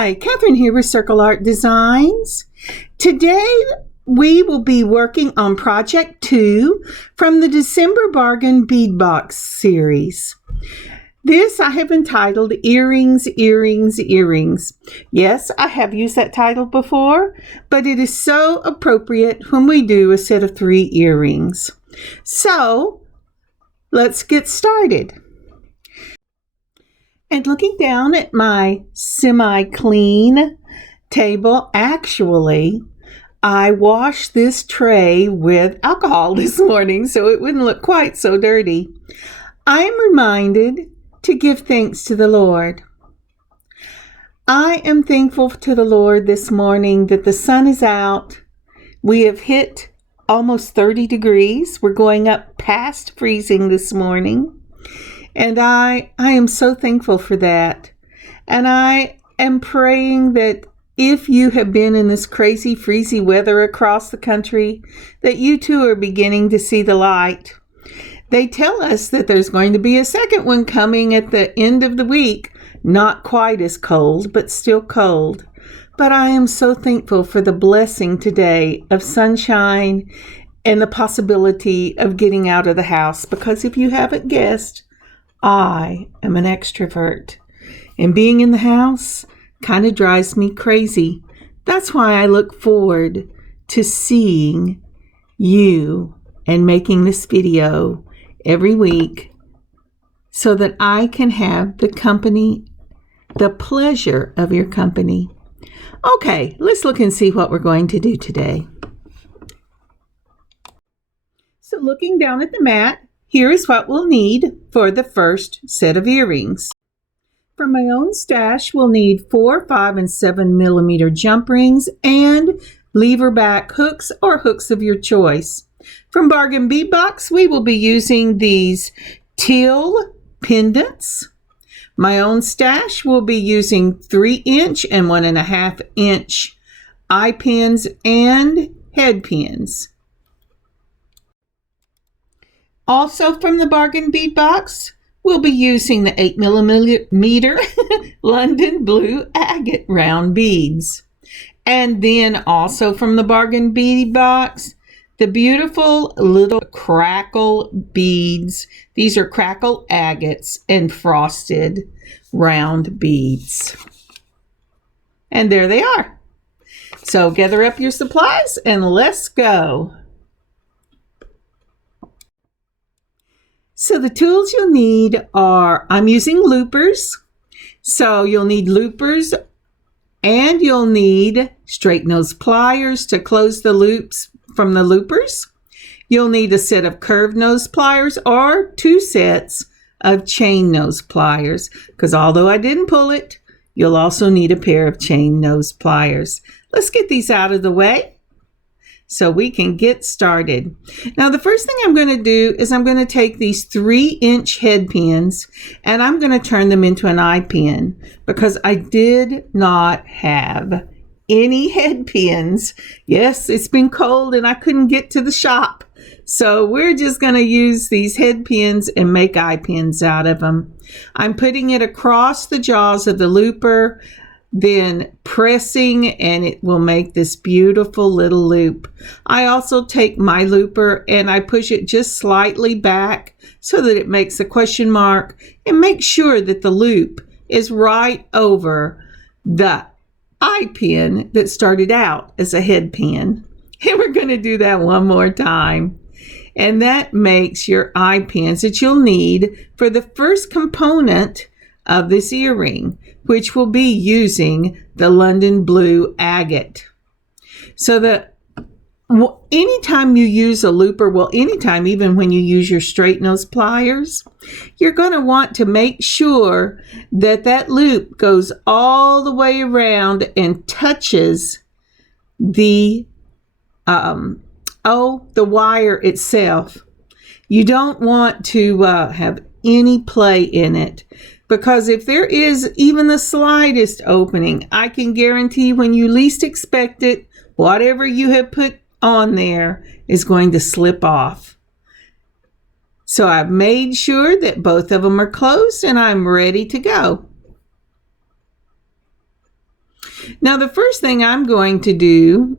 Hi, Kathryn here with Circle Art Designs. Today we will be working on Project 2 from the December Bargain Bead Box series. This I have entitled Earrings, Earrings, Earrings. Yes, I have used that title before, but it is so appropriate when we do a set of 3 earrings. So, let's get started. And looking down at my semi-clean table, actually, I washed this tray with alcohol this morning so it wouldn't look quite so dirty. I am reminded to give thanks to the Lord. I am thankful to the Lord this morning that the sun is out. We have hit almost 30 degrees. We're going up past freezing this morning. And I am so thankful for that. And I am praying that if you have been in this crazy, freezy weather across the country, that you too are beginning to see the light. They tell us that there's going to be a second one coming at the end of the week. Not quite as cold, but still cold. But I am so thankful for the blessing today of sunshine and the possibility of getting out of the house. Because if you haven't guessed, I am an extrovert, and being in the house kind of drives me crazy. That's why I look forward to seeing you and making this video every week so that I can have the pleasure of your company. Okay, let's look and see what we're going to do today. So looking down at the mat, here is what we'll need for the first set of earrings. For my own stash, we'll need 4, 5, and 7 millimeter jump rings and lever back hooks or hooks of your choice. From Bargain Bead Box, we will be using these Teal pendants. My own stash will be using 3-inch and 1.5-inch eye pins and head pins. Also from the Bargain Bead Box, we'll be using the 8 millimeter London Blue Agate round beads. And then also from the Bargain Bead Box, the beautiful little Crackle beads. These are Crackle Agates and frosted round beads. And there they are. So gather up your supplies and let's go. So the tools you'll need are, I'm using loopers. So you'll need loopers and you'll need straight nose pliers to close the loops from the loopers. You'll need a set of curved nose pliers or 2 sets of chain nose pliers, because although I didn't pull it, you'll also need a pair of chain nose pliers. Let's get these out of the way so we can get started. Now the first thing I'm going to do is I'm going to take these 3-inch head pins and I'm going to turn them into an eye pin because I did not have any head pins. Yes, it's been cold and I couldn't get to the shop. So we're just going to use these head pins and make eye pins out of them. I'm putting it across the jaws of the looper, then pressing, and it will make this beautiful little loop. I also take my looper and I push it just slightly back so that it makes a question mark and make sure that the loop is right over the eye pin that started out as a head pin. And we're going to do that one more time. And that makes your eye pins that you'll need for the first component of this earring, which will be using the London Blue Agate. So that anytime you use a looper, well, anytime, even when you use your straight nose pliers, you're going to want to make sure that that loop goes all the way around and touches the wire itself. You don't want to have any play in it, because if there is even the slightest opening, I can guarantee when you least expect it, whatever you have put on there is going to slip off. So I've made sure that both of them are closed and I'm ready to go. Now the first thing I'm going to do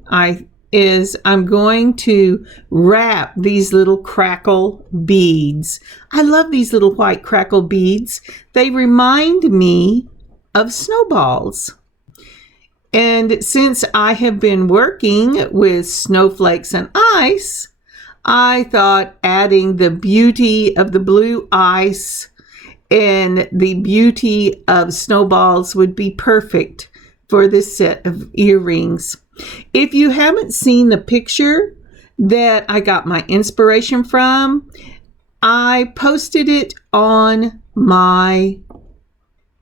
is I'm going to wrap these little crackle beads. I love these little white crackle beads. They remind me of snowballs. And since I have been working with snowflakes and ice, I thought adding the beauty of the blue ice and the beauty of snowballs would be perfect for this set of earrings. If you haven't seen the picture that I got my inspiration from, I posted it on my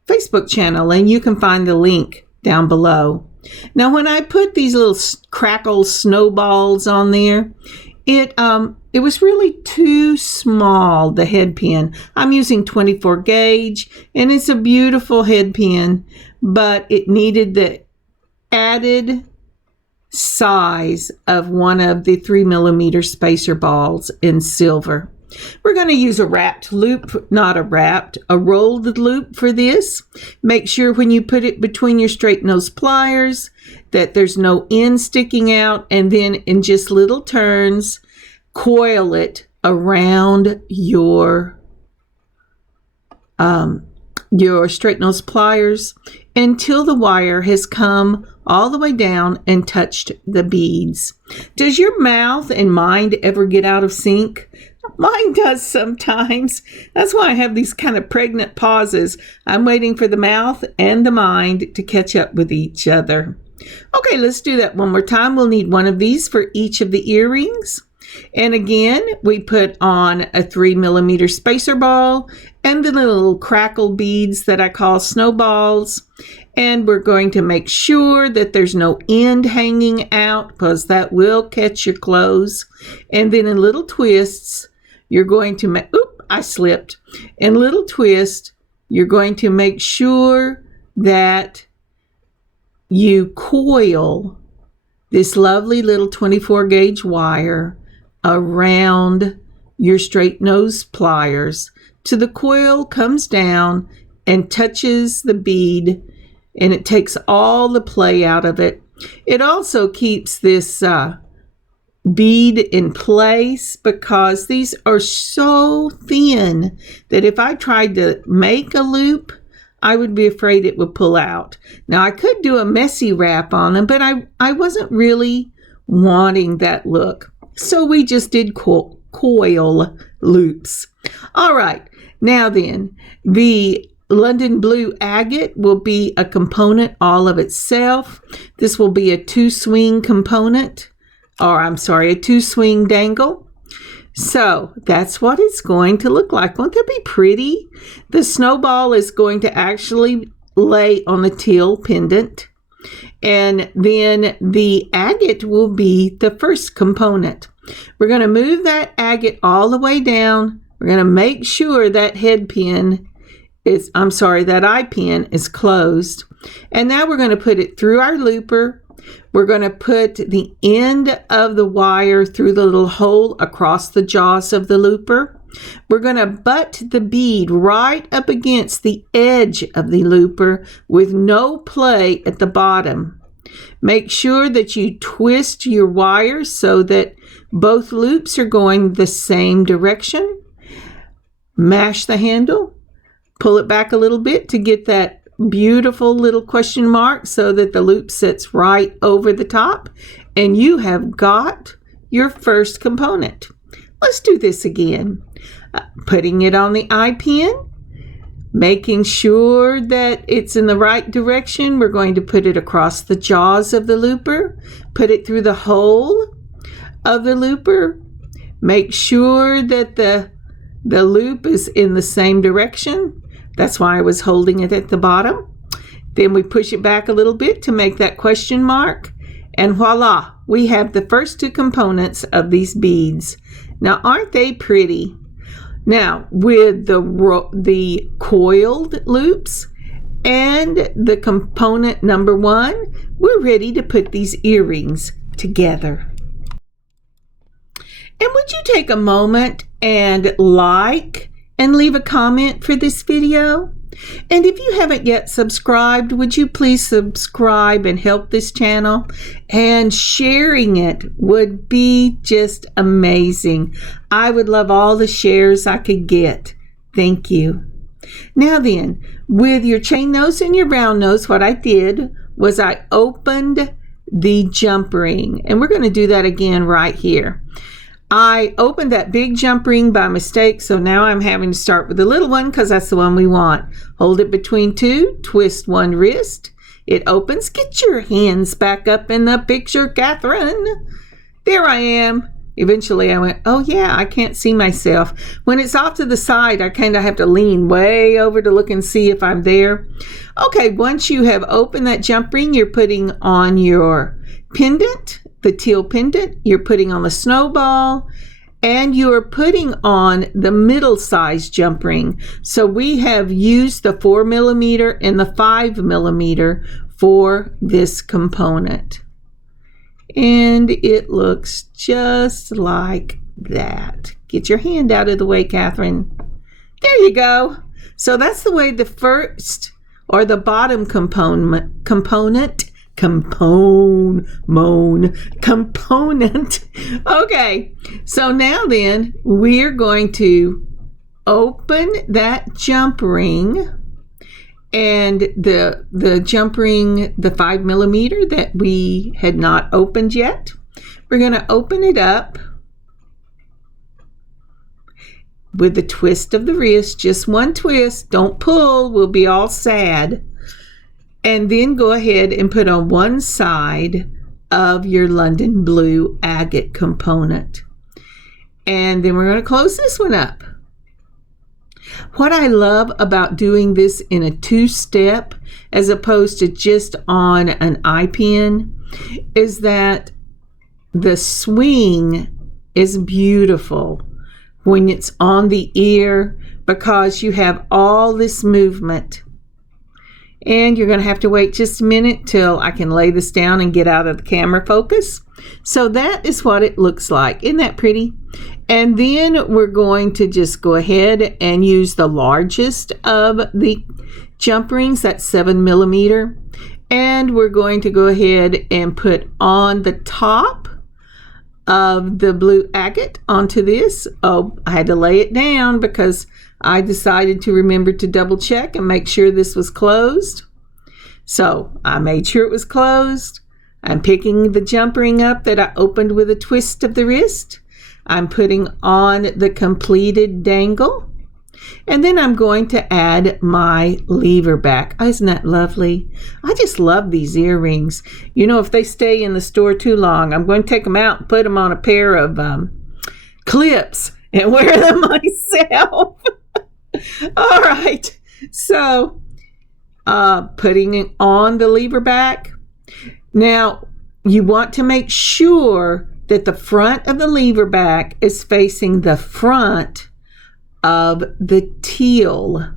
Facebook channel, and you can find the link down below. Now, when I put these little crackle snowballs on there, it was really too small, the head pin. I'm using 24 gauge, and it's a beautiful head pin, but it needed the added size of one of the 3mm spacer balls in silver. We're going to use a wrapped loop, a rolled loop for this. Make sure when you put it between your straight nose pliers that there's no end sticking out, and then in just little turns, coil it around your straight nose pliers until the wire has come all the way down and touched the beads. Does your mouth and mind ever get out of sync? Mine does sometimes. That's why I have these kind of pregnant pauses. I'm waiting for the mouth and the mind to catch up with each other. Okay, let's do that one more time. We'll need one of these for each of the earrings. And again, we put on a 3mm spacer ball and the little crackle beads that I call snowballs. And we're going to make sure that there's no end hanging out, because that will catch your clothes. And then in little twists, you're going to make, I slipped. In little twist, you're going to make sure that you coil this lovely little 24 gauge wire around your straight nose pliers till the coil comes down and touches the bead, and it takes all the play out of it. It also keeps this bead in place, because these are so thin that if I tried to make a loop, I would be afraid it would pull out. Now, I could do a messy wrap on them, but I wasn't really wanting that look. So we just did coil loops. All right, now then, the London Blue Agate will be a component all of itself. This will be a 2-swing component, or I'm sorry, a 2-swing dangle. So that's what it's going to look like. Won't that be pretty? The snowball is going to actually lay on the teal pendant. And then the agate will be the first component. We're going to move that agate all the way down. We're going to make sure that that eye pin is closed. And now we're going to put it through our looper. We're going to put the end of the wire through the little hole across the jaws of the looper. We're going to butt the bead right up against the edge of the looper with no play at the bottom. Make sure that you twist your wires so that both loops are going the same direction. Mash the handle, pull it back a little bit to get that beautiful little question mark so that the loop sits right over the top, and you have got your first component. Let's do this again. Putting it on the eye pin, making sure that it's in the right direction. We're going to put it across the jaws of the looper, put it through the hole of the looper, make sure that the loop is in the same direction. That's why I was holding it at the bottom. Then we push it back a little bit to make that question mark, and voila, we have the first two components of these beads. Now, aren't they pretty? Now, with the coiled loops and the component number 1, we're ready to put these earrings together. And would you take a moment and like and leave a comment for this video? And if you haven't yet subscribed, would you please subscribe and help this channel? And sharing it would be just amazing. I would love all the shares I could get. Thank you. Now then, with your chain nose and your round nose, what I did was I opened the jump ring. And we're going to do that again right here. I opened that big jump ring by mistake, so now I'm having to start with the little one because that's the one we want. Hold it between two, twist one wrist. It opens. Get your hands back up in the picture, Kathryn. There I am. Eventually I went, oh yeah, I can't see myself. When it's off to the side, I kind of have to lean way over to look and see if I'm there. Okay, once you have opened that jump ring, you're putting on your pendant, the teal pendant, you're putting on the snowball, and you're putting on the middle size jump ring. So we have used the 4mm and the 5mm for this component. And it looks just like that. Get your hand out of the way, Kathryn. There you go. So that's the way the first or the bottom component. Okay, so now then we're going to open that jump ring, and the jump ring, the 5mm that we had not opened yet, we're going to open it up with the twist of the wrist, just one twist, don't pull, we'll be all sad. And then go ahead and put on one side of your London blue agate component. And then we're going to close this one up. What I love about doing this in a two-step as opposed to just on an eye pin is that the swing is beautiful when it's on the ear because you have all this movement. And you're going to have to wait just a minute till I can lay this down and get out of the camera focus. So that is what it looks like. Isn't that pretty? And then we're going to just go ahead and use the largest of the jump rings, that's 7mm. And we're going to go ahead and put on the top of the blue agate onto this. Oh, I had to lay it down because I decided to remember to double check and make sure this was closed. So I made sure it was closed. I'm picking the jump ring up that I opened with a twist of the wrist. I'm putting on the completed dangle. And then I'm going to add my lever back. Oh, isn't that lovely? I just love these earrings. You know, if they stay in the store too long, I'm going to take them out and put them on a pair of clips and wear them myself. All right, so putting it on the lever back. Now, you want to make sure that the front of the lever back is facing the front of the teal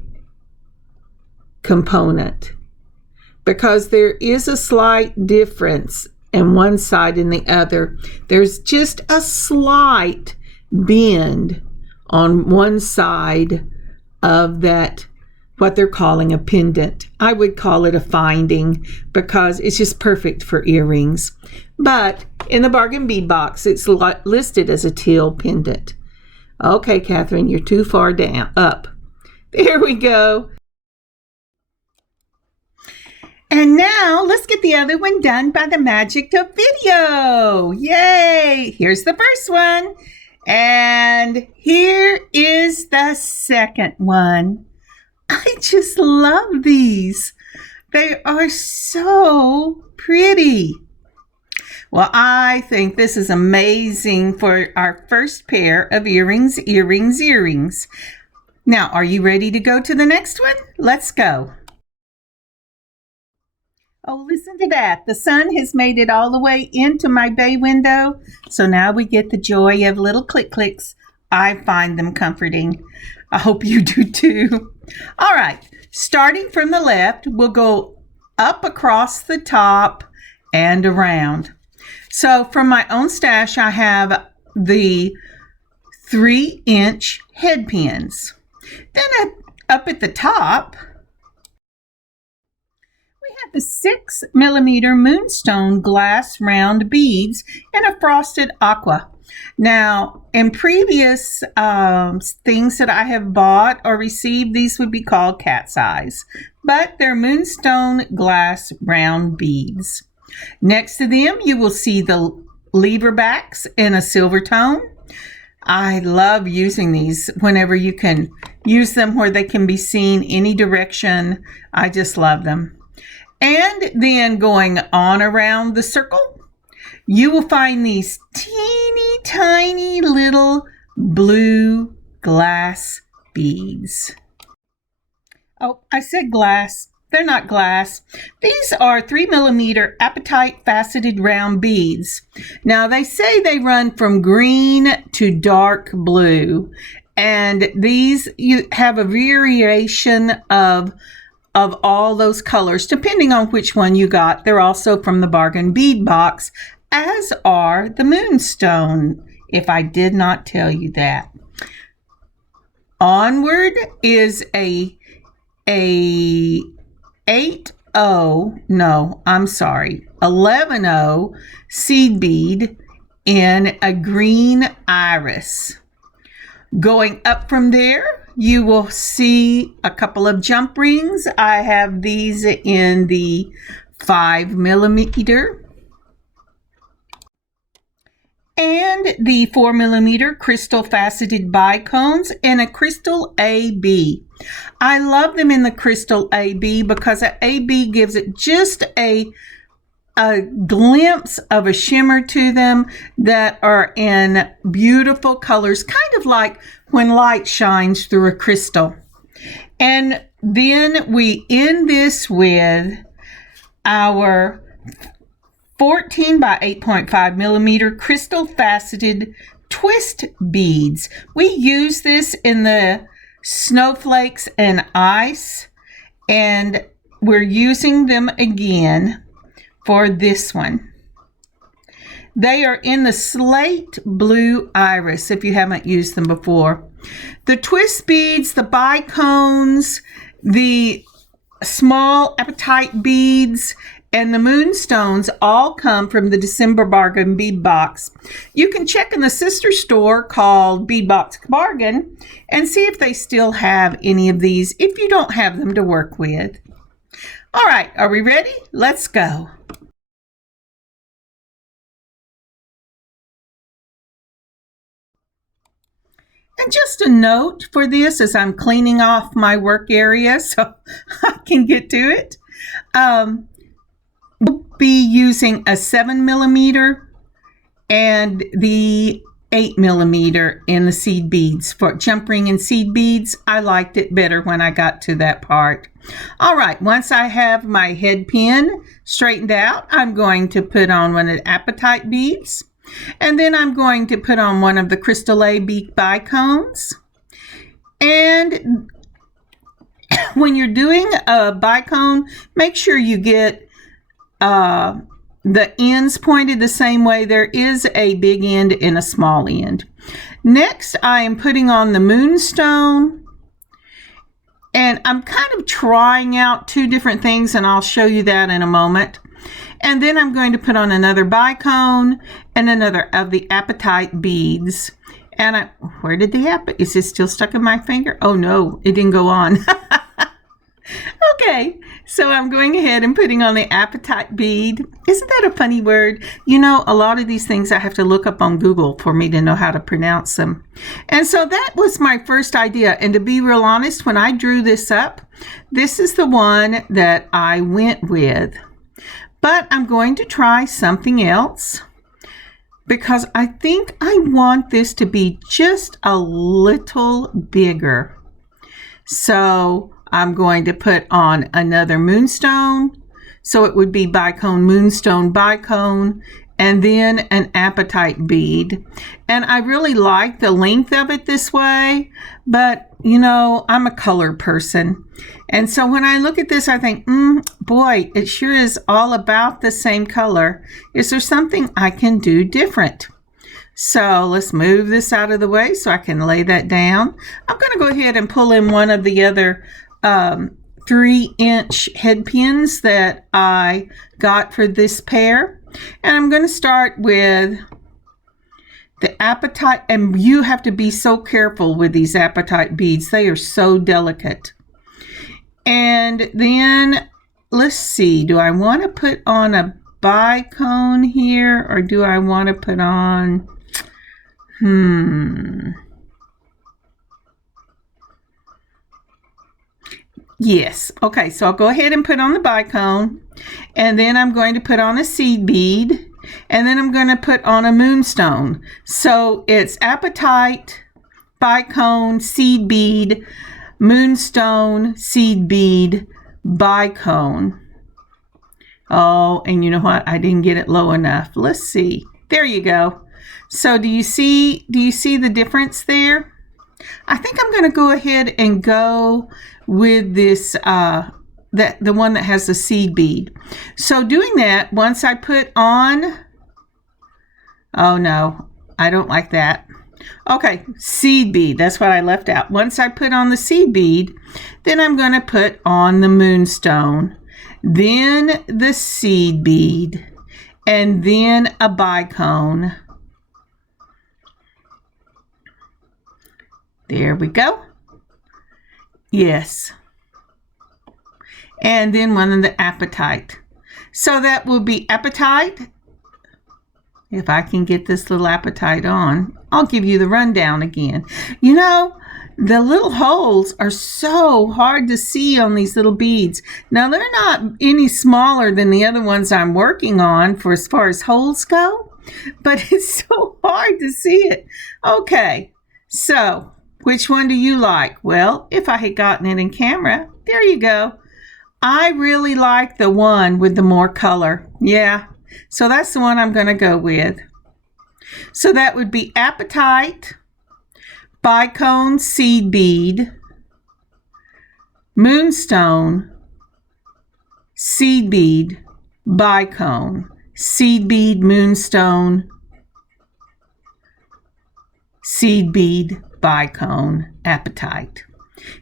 component because there is a slight difference in one side and the other. There's just a slight bend on one side of that, what they're calling a pendant. I would call it a finding because it's just perfect for earrings. But in the bargain bead box, it's listed as a teal pendant. Okay, Kathryn, you're too far down, up. There we go. And now let's get the other one done by the magic of video. Yay! Here's the first one. And here is the second one. I just love these. They are so pretty. Well, I think this is amazing for our first pair of earrings. Now, are you ready to go to the next one? Let's go. Oh, listen to that. The sun has made it all the way into my bay window. So now we get the joy of little click clicks. I find them comforting. I hope you do too. All right, starting from the left, we'll go up across the top and around. So from my own stash, I have the 3-inch head pins. Then up at the top, have the 6mm Moonstone glass round beads in a frosted aqua. Now, in previous things that I have bought or received, these would be called cat's eyes, but they're Moonstone glass round beads. Next to them, you will see the lever backs in a silver tone. I love using these whenever you can use them where they can be seen any direction. I just love them. And then going on around the circle, you will find these teeny tiny little blue glass beads. Oh, I said glass. They're not glass. These are 3mm Apatite faceted round beads. Now they say they run from green to dark blue, and these you have a variation of all those colors depending on which one you got. They're also from the Bargain Bead Box, as are the Moonstone, if I did not tell you that. Onward is a 11-0 seed bead in a green iris. Going up from there, you will see a couple of jump rings. I have these in the 5mm and the 4mm crystal faceted bicones and a crystal AB. I love them in the crystal AB because an AB gives it just a glimpse of a shimmer to them that are in beautiful colors, kind of like when light shines through a crystal. And then we end this with our 14 by 8.5mm crystal faceted twist beads. We use this in the snowflakes and ice, and we're using them again for this one. They are in the slate blue iris if you haven't used them before. The twist beads, the bicones, the small apatite beads, and the Moonstones all come from the December Bargain Bead Box. You can check in the sister store called Bead Box Bargain and see if they still have any of these if you don't have them to work with. All right, are we ready? Let's go. And just a note for this as I'm cleaning off my work area so I can get to it. We'll be using a 7mm and the 8mm in the seed beads. For jump ring and seed beads, I liked it better when I got to that part. All right, once I have my head pin straightened out, I'm going to put on one of the apatite beads. And then I'm going to put on one of the crystal AB bicones. And when you're doing a bicone, make sure you get the ends pointed the same way. There is a big end and a small end. Next, I am putting on the Moonstone. And I'm kind of trying out two different things, and I'll show you that in a moment. And then I'm going to put on another bicone and another of the apatite beads. And where did the is it still stuck in my finger? Oh no, it didn't go on. Okay, so I'm going ahead and putting on the apatite bead. Isn't that a funny word? You know, a lot of these things I have to look up on Google for me to know how to pronounce them. And so that was my first idea. And to be real honest, when I drew this up, this is the one that I went with. But I'm going to try something else because I think I want this to be just a little bigger. So I'm going to put on another Moonstone. So it would be bicone, Moonstone, bicone, and then an apatite bead. And I really like the length of it this way, but you know, I'm a color person. And so when I look at this, I think, boy, it sure is all about the same color. Is there something I can do different? So let's move this out of the way so I can lay that down. I'm going to go ahead and pull in one of the other 3-inch head pins that I got for this pair. And I'm going to start with the Apatite, and you have to be so careful with these Apatite beads. They are so delicate. And then, let's see, do I want to put on a bicone here, or do I want to put on, Yes. Okay, so I'll go ahead and put on the bicone, and then I'm going to put on a seed bead, and then I'm going to put on a moonstone. So it's Apatite, bicone, seed bead, moonstone, seed bead, bicone. Oh, and you know what? I didn't get it low enough. Let's see. There you go. So do you see the difference there? I think I'm going to go ahead and go with this the one that has the seed bead. So doing that, once I put on, oh no, I don't like that. Okay, seed bead, that's what I left out. Once I put on the seed bead, then I'm going to put on the moonstone, then the seed bead, and then a bicone. There we go. Yes. And then one of the Apatite. So that will be Apatite. If I can get this little Apatite on, I'll give you the rundown again. You know, the little holes are so hard to see on these little beads. Now, they're not any smaller than the other ones I'm working on for as far as holes go, but it's so hard to see it. Okay, so which one do you like? Well, if I had gotten it in camera, there you go. I really like the one with the more color. Yeah, so that's the one I'm going to go with. So that would be Apatite, bicone, seed bead, moonstone, seed bead, bicone, seed bead, moonstone, seed bead, bicone, Apatite.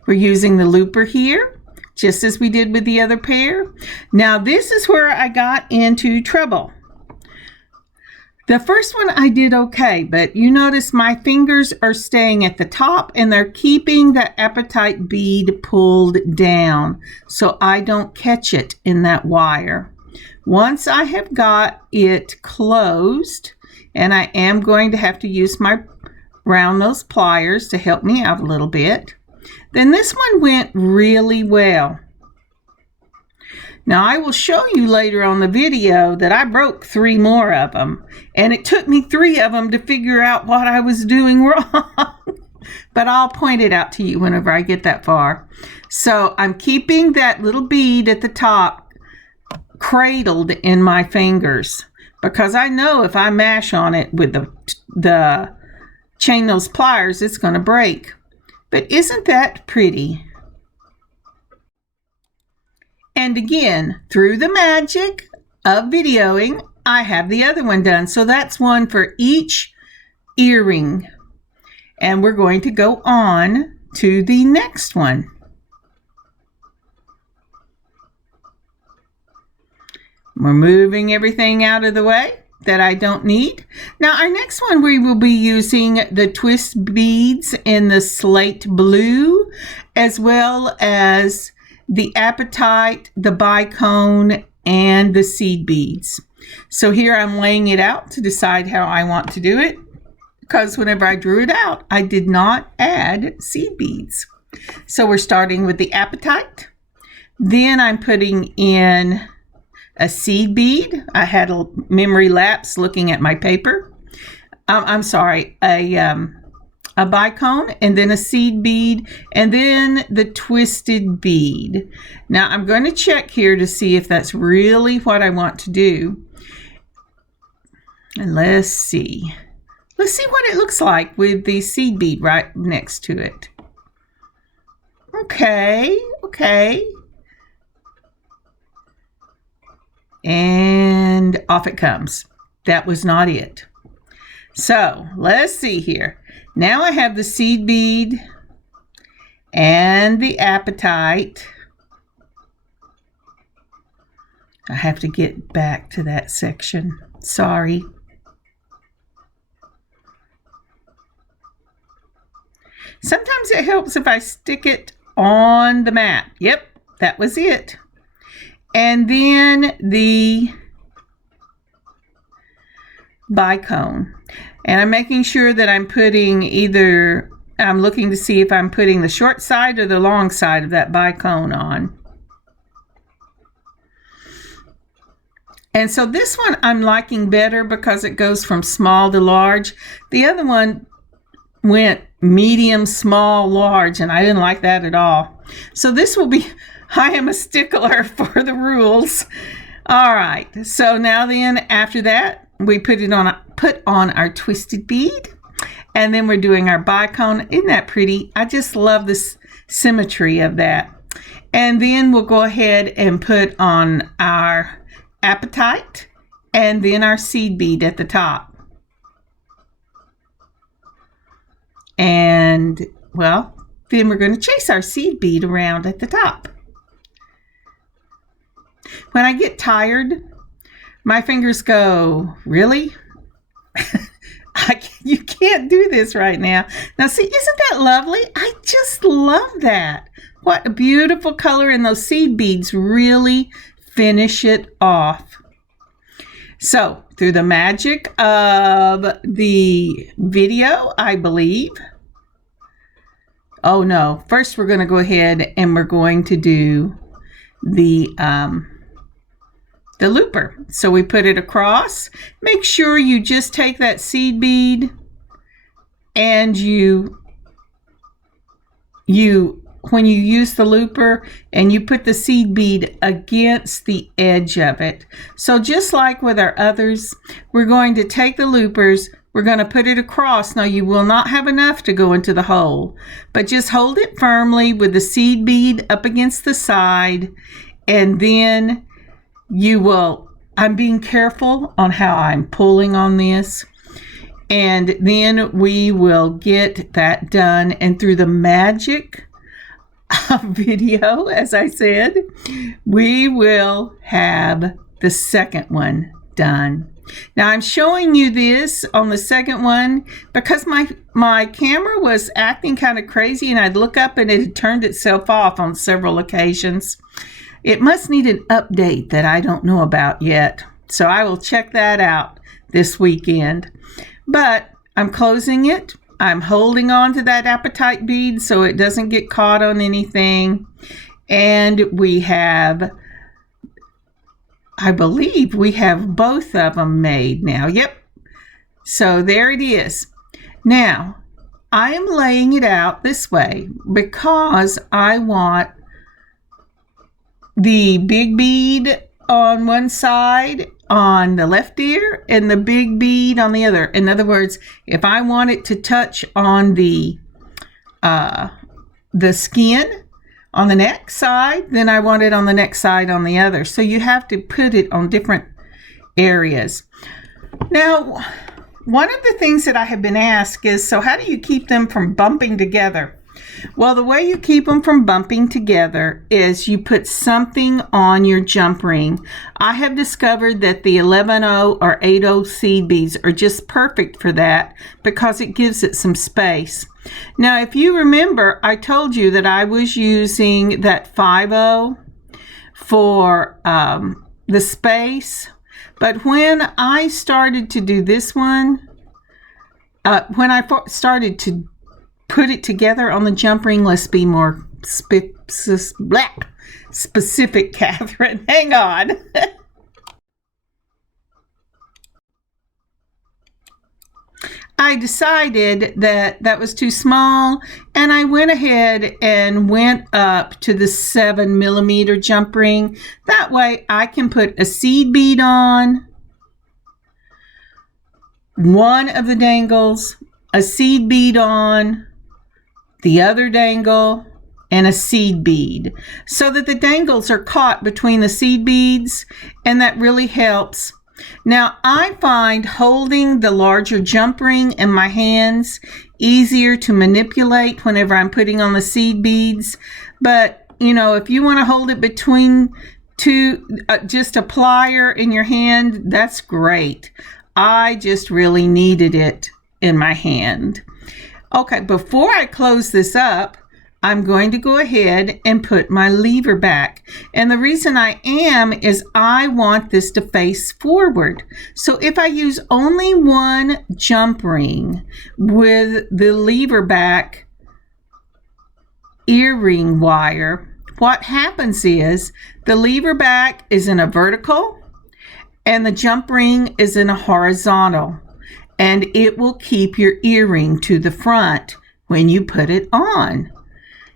We're using the looper here, just as we did with the other pair. Now this is where I got into trouble. The first one I did okay, but you notice my fingers are staying at the top and they're keeping the Apatite bead pulled down so I don't catch it in that wire. Once I have got it closed, and I am going to have to use my round nose pliers to help me out a little bit, then this one went really well. Now I will show you later on the video that I broke 3 more of them, and it took me 3 of them to figure out what I was doing wrong. But I'll point it out to you whenever I get that far. So I'm keeping that little bead at the top cradled in my fingers, because I know if I mash on it with the chain nose pliers, it's going to break. But isn't that pretty? And again, through the magic of videoing, I have the other one done. So that's one for each earring. And we're going to go on to the next one. We're moving everything out of the way that I don't need. Now our next one, we will be using the twist beads in the slate blue, as well as the Apatite, the bicone, and the seed beads. So here I'm laying it out to decide how I want to do it, because whenever I drew it out, I did not add seed beads. So we're starting with the Apatite. Then I'm putting in a seed bead. I had a memory lapse looking at my paper. I'm sorry, a bicone, and then a seed bead, and then the twisted bead. Now I'm going to check here to see if that's really what I want to do. And let's see. Let's see what it looks like with the seed bead right next to it. Okay. And off it comes. That was not it. So let's see here. Now I have the seed bead and the Apatite. I have to get back to that section. Sorry. Sometimes it helps if I stick it on the mat. Yep, that was it. And then the bicone. And I'm making sure that I'm putting I'm looking to see if I'm putting the short side or the long side of that bicone on. And so this one I'm liking better because it goes from small to large. The other one went medium, small, large, and I didn't like that at all. So this will be, I am a stickler for the rules. All right, so now then after that, we put on our twisted bead, and then we're doing our bicone. Isn't that pretty? I just love this symmetry of that. And then we'll go ahead and put on our apatite and then our seed bead at the top. And, well, then we're going to chase our seed bead around at the top. When I get tired, my fingers go, really? You can't do this right now. Now, see, isn't that lovely? I just love that. What a beautiful color, and those seed beads really finish it off. So, through the magic of the video, I believe. Oh no, first we're going to go ahead and we're going to do the looper. So we put it across. Make sure you just take that seed bead and when you use the looper, and you put the seed bead against the edge of it. So just like with our others, we're going to take the loopers, we're going to put it across. Now you will not have enough to go into the hole, but just hold it firmly with the seed bead up against the side, and then you will, I'm being careful on how I'm pulling on this, and then we will get that done. And through the magic video, as I said, we will have the second one done. Now I'm showing you this on the second one because my camera was acting kind of crazy, and I'd look up and it had turned itself off on several occasions. It must need an update that I don't know about yet, so I will check that out this weekend. But I'm closing it. I'm holding on to that apatite bead so it doesn't get caught on anything. And we have, I believe we have both of them made now. Yep. So there it is. Now, I am laying it out this way because I want the big bead on one side on the left ear and the big bead on the other. In other words, if I want it to touch on the skin on the neck side, then I want it on the neck side on the other. So you have to put it on different areas. Now, one of the things that I have been asked is, so how do you keep them from bumping together? Well, the way you keep them from bumping together is you put something on your jump ring. I have discovered that the 11/0 or 8/0 seed beads are just perfect for that because it gives it some space. Now, if you remember, I told you that I was using that 5/0 for the space, but when I started to do this one, when I started to put it together on the jump ring, let's be more specific, Kathryn. Hang on. I decided that that was too small, and I went ahead and went up to the 7mm jump ring. That way I can put a seed bead on one of the dangles, a seed bead on the other dangle, and a seed bead, so that the dangles are caught between the seed beads, and that really helps. Now, I find holding the larger jump ring in my hands easier to manipulate whenever I'm putting on the seed beads, but you know, if you want to hold it between to just a plier in your hand, that's great. I just really needed it in my hand. Okay, before I close this up, I'm going to go ahead and put my lever back. And the reason I am is I want this to face forward. So if I use only one jump ring with the lever back earring wire, what happens is the lever back is in a vertical and the jump ring is in a horizontal, and it will keep your earring to the front when you put it on.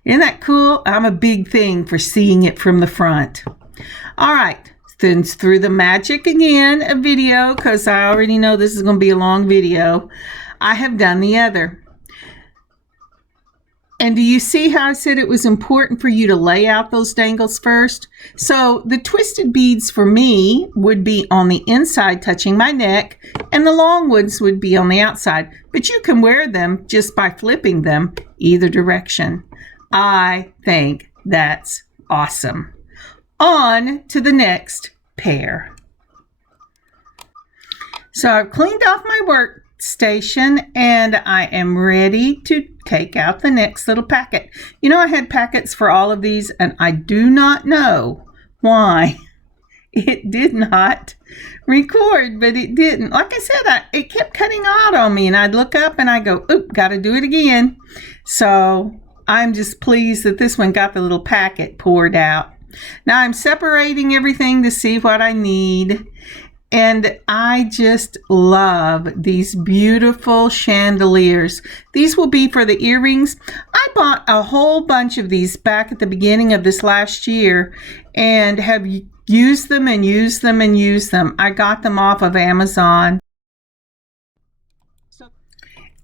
Isn't that cool? I'm a big thing for seeing it from the front. All right, then through the magic again of video, because I already know this is going to be a long video, I have done the other. And do you see how I said it was important for you to lay out those dangles first? So the twisted beads for me would be on the inside touching my neck, and the long ones would be on the outside. But you can wear them just by flipping them either direction. I think that's awesome. On to the next pair. So I've cleaned off my workstation and I am ready to take out the next little packet. You know, I had packets for all of these and I do not know why it did not record, but it didn't. Like I said, it kept cutting out on me and I'd look up and I go, oop, gotta do it again. So I'm just pleased that this one got the little packet poured out. Now I'm separating everything to see what I need. And I just love these beautiful chandeliers. These will be for the earrings. I bought a whole bunch of these back at the beginning of this last year and have used them and used them and used them. I got them off of Amazon.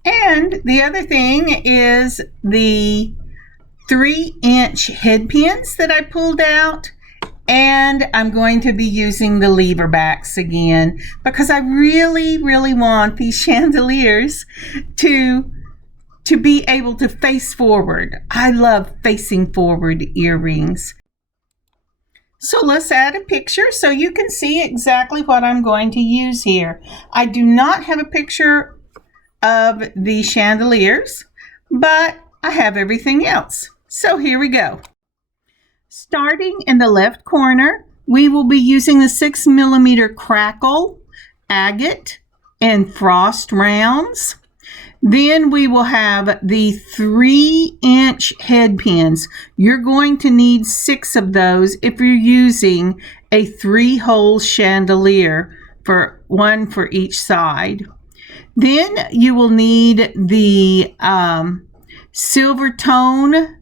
And the other thing is the 3-inch head pins that I pulled out. And I'm going to be using the lever backs again because I really, really want these chandeliers to be able to face forward. I love facing forward earrings. So let's add a picture so you can see exactly what I'm going to use here. I do not have a picture of the chandeliers, but I have everything else. So here we go. Starting in the left corner, we will be using the 6mm Crackle Agate and Frost rounds. Then we will have the 3-inch head pins. You're going to need 6 of those if you're using a 3-hole chandelier, for one for each side. Then you will need the silver tone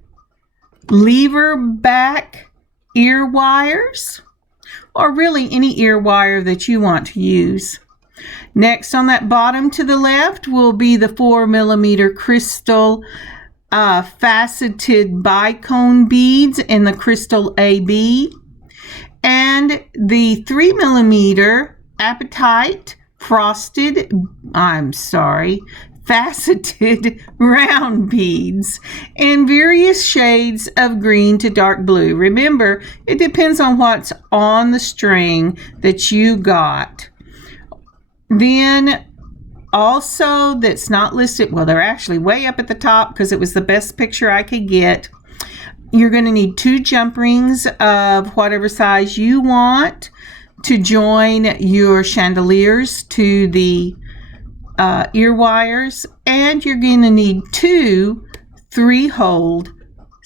lever back ear wires, or really any ear wire that you want to use. Next, on that bottom to the left will be the 4mm crystal faceted bicone beads in the crystal AB, and the 3mm apatite faceted round beads in various shades of green to dark blue. Remember, it depends on what's on the string that you got. Then also, that's not listed, well, they're actually way up at the top because it was the best picture I could get. You're going to need 2 jump rings of whatever size you want to join your chandeliers to the ear wires, and you're going to need 2 3-hole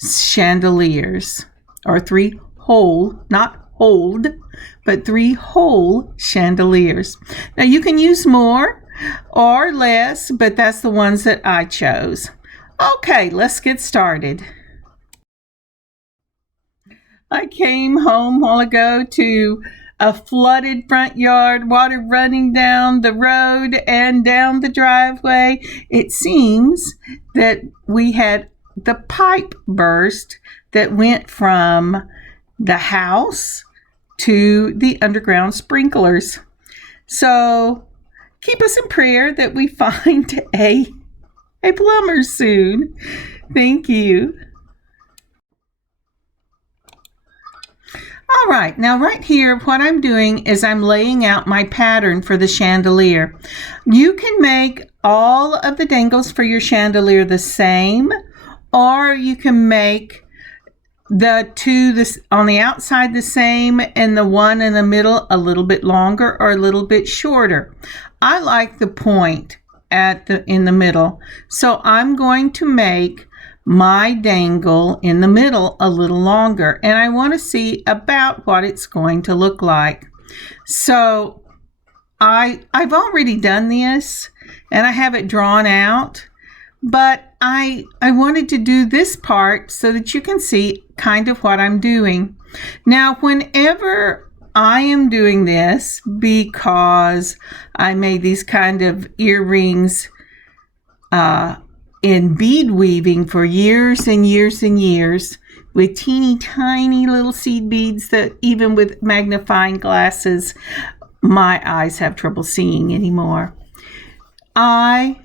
chandeliers, or 3-hole, not hold, but 3-hole chandeliers. Now you can use more or less, but that's the ones that I chose. Okay, let's get started. I came home a while ago to a flooded front yard, water running down the road and down the driveway. It seems that we had the pipe burst that went from the house to the underground sprinklers. So keep us in prayer that we find a plumber soon. Thank you. All right, now right here, what I'm doing is I'm laying out my pattern for the chandelier. You can make all of the dangles for your chandelier the same, or you can make the two on the outside the same and the one in the middle a little bit longer or a little bit shorter. I like the point in the middle, so I'm going to make my dangle in the middle a little longer, and I want to see about what it's going to look like. So I've already done this and I have it drawn out, but I wanted to do this part so that you can see kind of what I'm doing. Now, whenever I am doing this, because I made these kind of earrings in bead weaving for years and years and years, with teeny tiny little seed beads that even with magnifying glasses, my eyes have trouble seeing anymore. I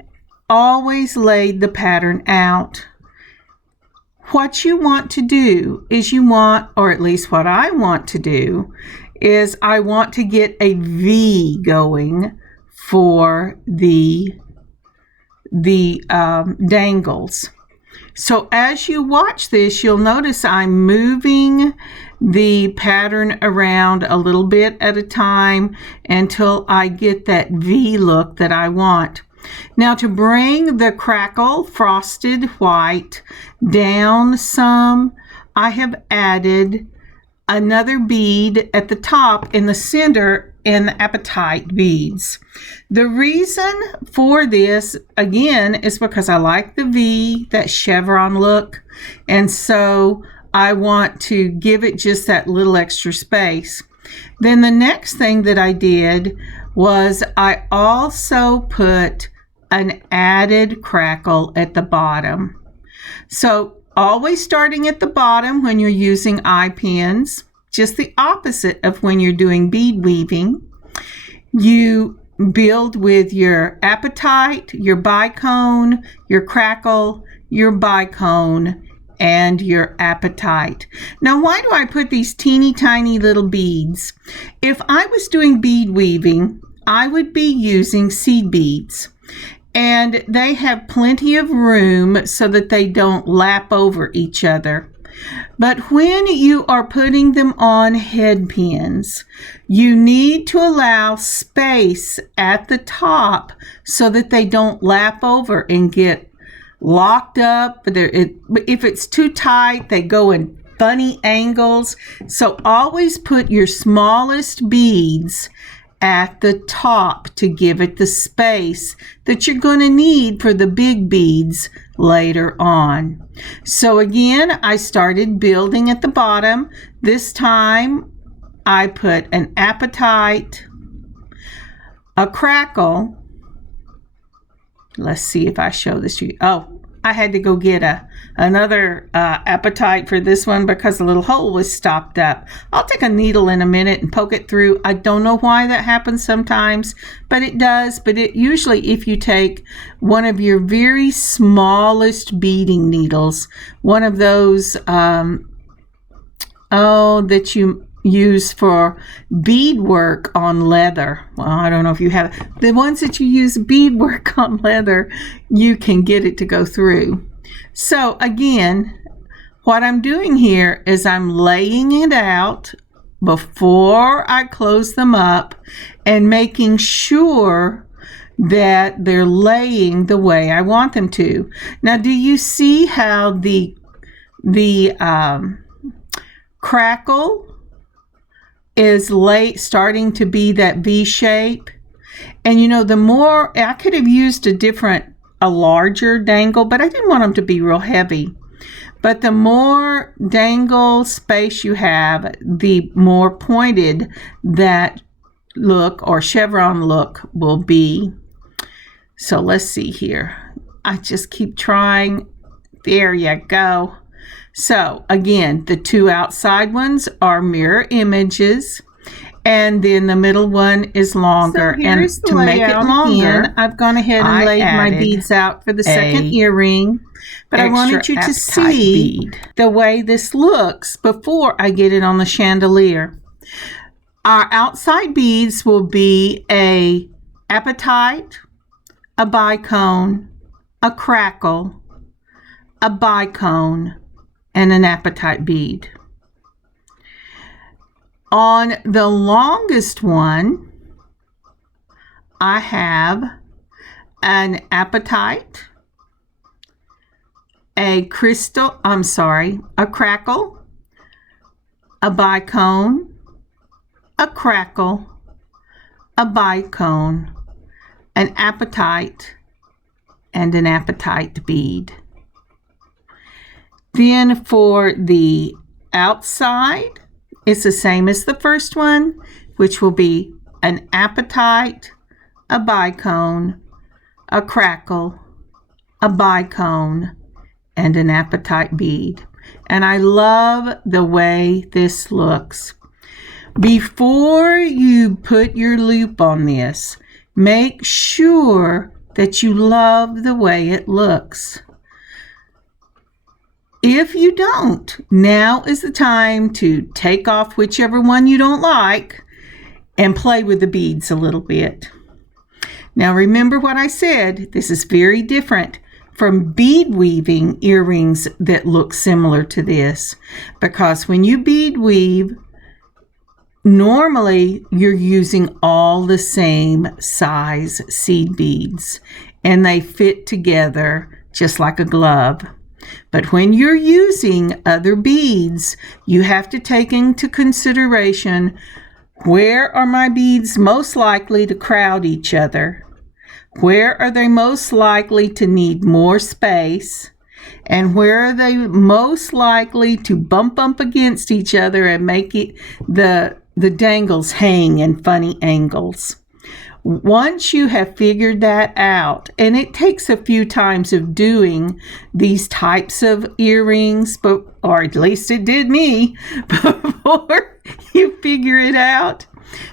always laid the pattern out. What you want to do is or at least what I want to do, is I want to get a V going for the dangles. So as you watch this, you'll notice I'm moving the pattern around a little bit at a time until I get that V look that I want. Now, to bring the Crackle frosted white down some, I have added another bead at the top in the center in the Apatite beads. The reason for this, again, is because I like the V, that chevron look, and so I want to give it just that little extra space. Then the next thing that I did was I also put an added crackle at the bottom. So always starting at the bottom when you're using eye pins, just the opposite of when you're doing bead weaving. You build with your Apatite, your Bicone, your Crackle, your Bicone, and your Apatite. Now, why do I put these teeny tiny little beads? If I was doing bead weaving, I would be using seed beads, and they have plenty of room so that they don't lap over each other. But when you are putting them on head pins, you need to allow space at the top so that they don't lap over and get locked up. If it's too tight, they go in funny angles. So always put your smallest beads at the top to give it the space that you're going to need for the big beads later on. So again, I started building at the bottom. This time I put an Apatite, a Crackle. Let's see if I show this to you. Oh, I had to go get another Apatite for this one because the little hole was stopped up. I'll take a needle in a minute and poke it through. I don't know why that happens sometimes, but it does. But it usually, if you take one of your very smallest beading needles, one of those that you use for beadwork on leather. Well, I don't know if you have the ones that you use beadwork on leather, you can get it to go through. So again, what I'm doing here is I'm laying it out before I close them up and making sure that they're laying the way I want them to. Now, do you see how the Crackle is starting to be that V shape? And the more, I could have used a larger dangle, but I didn't want them to be real heavy. But the more dangle space you have, the more pointed that look or chevron look will be. So let's see here. I just keep trying. There you go. So again, the two outside ones are mirror images, and then the middle one is longer. So here's and the to make it longer, again, I've gone ahead and laid my beads out for the second earring. But I wanted you to see the way this looks before I get it on the chandelier. Our outside beads will be a apatite, a bicone, a crackle, a bicone, and an apatite bead. On the longest one, I have an apatite, a crackle, a bicone, a crackle, a bicone, an apatite, and an apatite bead. Then for the outside, it's the same as the first one, which will be an apatite, a bicone, a crackle, a bicone, and an apatite bead. And I love the way this looks. Before you put your loop on this, make sure that you love the way it looks. If you don't, now is the time to take off whichever one you don't like and play with the beads a little bit. Now remember what I said, this is very different from bead weaving earrings that look similar to this, because when you bead weave, normally you're using all the same size seed beads and they fit together just like a glove. But when you're using other beads, you have to take into consideration, where are my beads most likely to crowd each other? Where are they most likely to need more space? And where are they most likely to bump up against each other and make it the dangles hang in funny angles? Once you have figured that out, and it takes a few times of doing these types of earrings, or at least it did me, before you figure it out.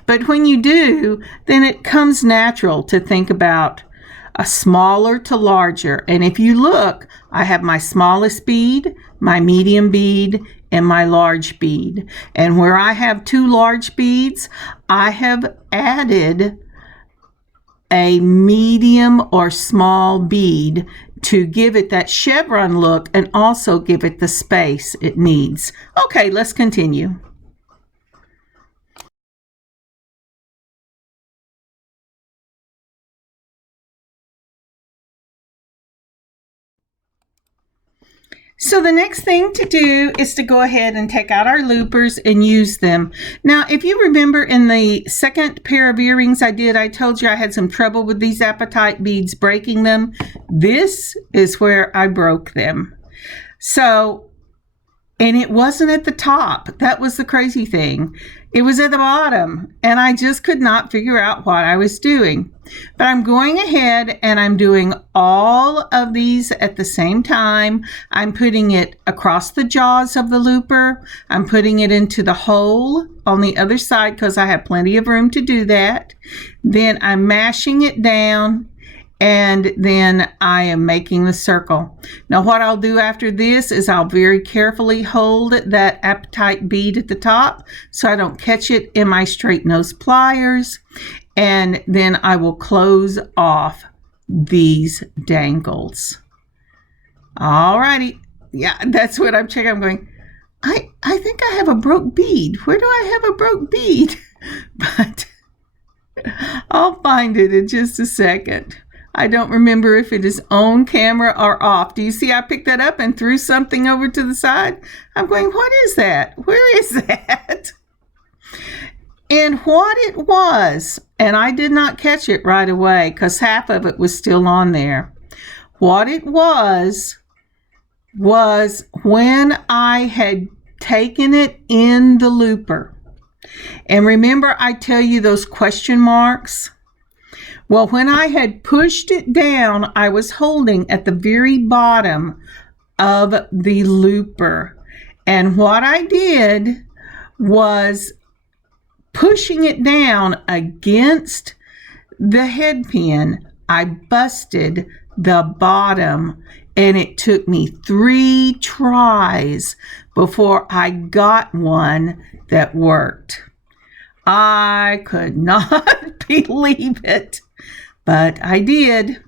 But when you do, then it comes natural to think about a smaller to larger. And if you look, I have my smallest bead, my medium bead, and my large bead. And where I have two large beads, I have added a medium or small bead to give it that chevron look and also give it the space it needs. Okay, let's continue. So the next thing to do is to go ahead and take out our loopers and use them. Now, if you remember in the second pair of earrings I did, I told you I had some trouble with these apatite beads breaking them. This is where I broke them. So, and it wasn't at the top. That was the crazy thing. It was at the bottom, and I just could not figure out what I was doing. But I'm going ahead and I'm doing all of these at the same time. I'm putting it across the jaws of the looper. I'm putting it into the hole on the other side because I have plenty of room to do that. Then I'm mashing it down, and then I am making the circle. Now what I'll do after this is I'll very carefully hold that apatite bead at the top so I don't catch it in my straight nose pliers, and then I will close off these dangles. Alrighty, yeah, that's what I'm checking. I'm going, I think I have a broke bead. Where do I have a broke bead? But I'll find it in just a second. I don't remember if it is on camera or off. Do you see I picked that up and threw something over to the side? I'm going, what is that? Where is that? And what it was, and I did not catch it right away because half of it was still on there. What it was when I had taken it in the looper. And remember I tell you those question marks? Well, when I had pushed it down, I was holding at the very bottom of the looper. And what I did was pushing it down against the head pin, I busted the bottom, and it took me 3 tries before I got one that worked. I could not believe it, but I did.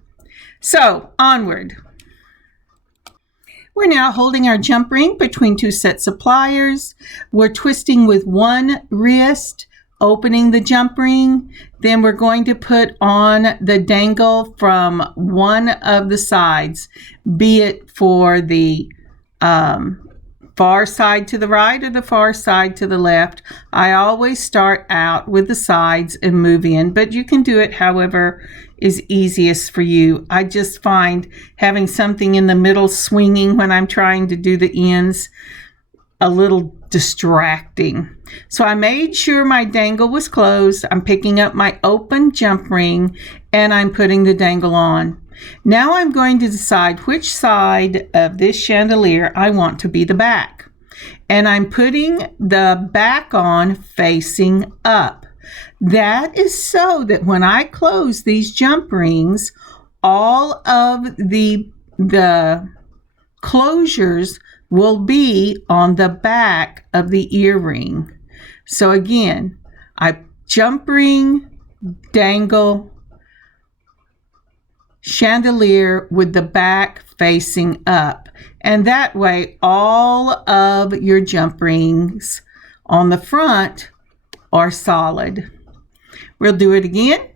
So, onward. We're now holding our jump ring between 2 sets of pliers. We're twisting with one wrist, opening the jump ring. Then we're going to put on the dangle from one of the sides, be it for the far side to the right or the far side to the left. I always start out with the sides and move in, but you can do it however is easiest for you. I just find having something in the middle swinging when I'm trying to do the ends a little distracting. So I made sure my dangle was closed. I'm picking up my open jump ring and I'm putting the dangle on. Now I'm going to decide which side of this chandelier I want to be the back. And I'm putting the back on facing up. That is so that when I close these jump rings, all of the closures will be on the back of the earring. So again, I jump ring, dangle, chandelier with the back facing up. And that way, all of your jump rings on the front are solid. We'll do it again.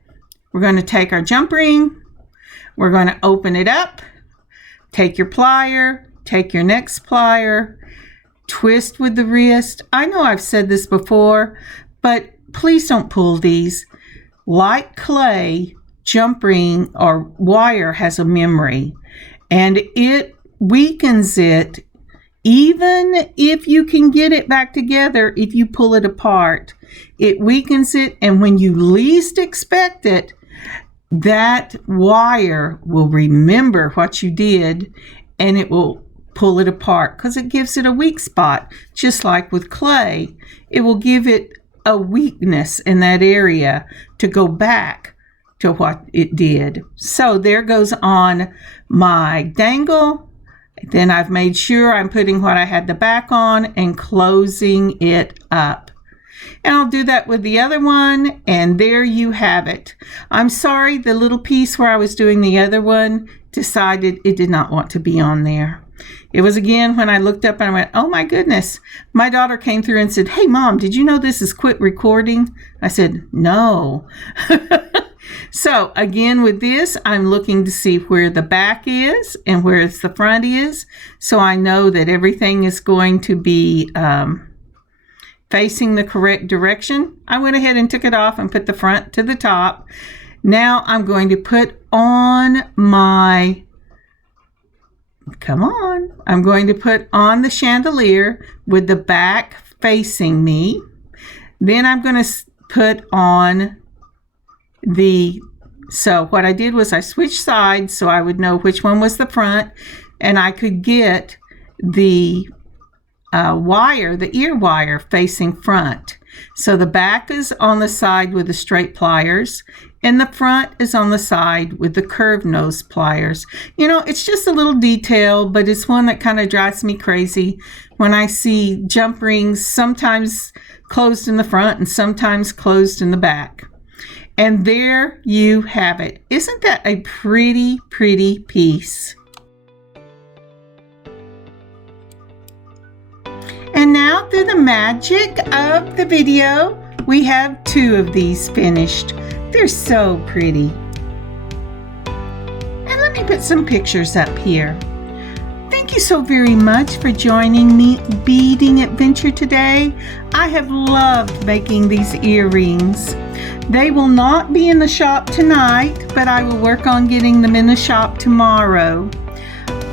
We're going to take our jump ring. We're going to open it up. Take your plier. Take your next plier. Twist with the wrist. I know I've said this before, but please don't pull these. Like clay, jump ring or wire has a memory, and it weakens it even if you can get it back together. If you pull it apart, it weakens it, and when you least expect it, that wire will remember what you did and it will pull it apart because it gives it a weak spot. Just like with clay, it will give it a weakness in that area to go back to what it did. So there goes on my dangle. Then I've made sure I'm putting what I had the back on and closing it up. And I'll do that with the other one, and there you have it. I'm sorry, the little piece where I was doing the other one decided it did not want to be on there. It was again when I looked up and I went, oh my goodness. My daughter came through and said, hey Mom, did you know this is quit recording? I said, no. So again with this, I'm looking to see where the back is and where the front is. So I know that everything is going to be facing the correct direction. I went ahead and took it off and put the front to the top. Now I'm going to put on my, I'm going to put on the chandelier with the back facing me. Then I'm going to put on so what I did was I switched sides so I would know which one was the front, and I could get the wire, the ear wire facing front. So the back is on the side with the straight pliers, and the front is on the side with the curved nose pliers. You know, it's just a little detail, but it's one that kind of drives me crazy when I see jump rings sometimes closed in the front and sometimes closed in the back. And there you have it. Isn't that a pretty, pretty piece? And now through the magic of the video, we have 2 of these finished. They're so pretty. And let me put some pictures up here. Thank you so very much for joining me beading adventure today. I have loved making these earrings. They will not be in the shop tonight, but I will work on getting them in the shop tomorrow.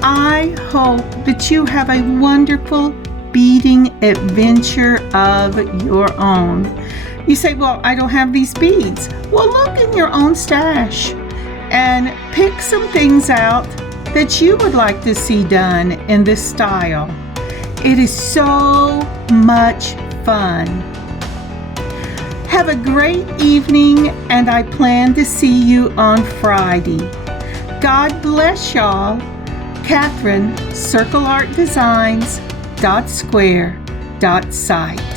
I hope that you have a wonderful beading adventure of your own. You say, well, I don't have these beads. Well, look in your own stash and pick some things out that you would like to see done in this style. It is so much fun. Have a great evening, and I plan to see you on Friday. God bless y'all. Kathryn, circleartdesigns.square.site.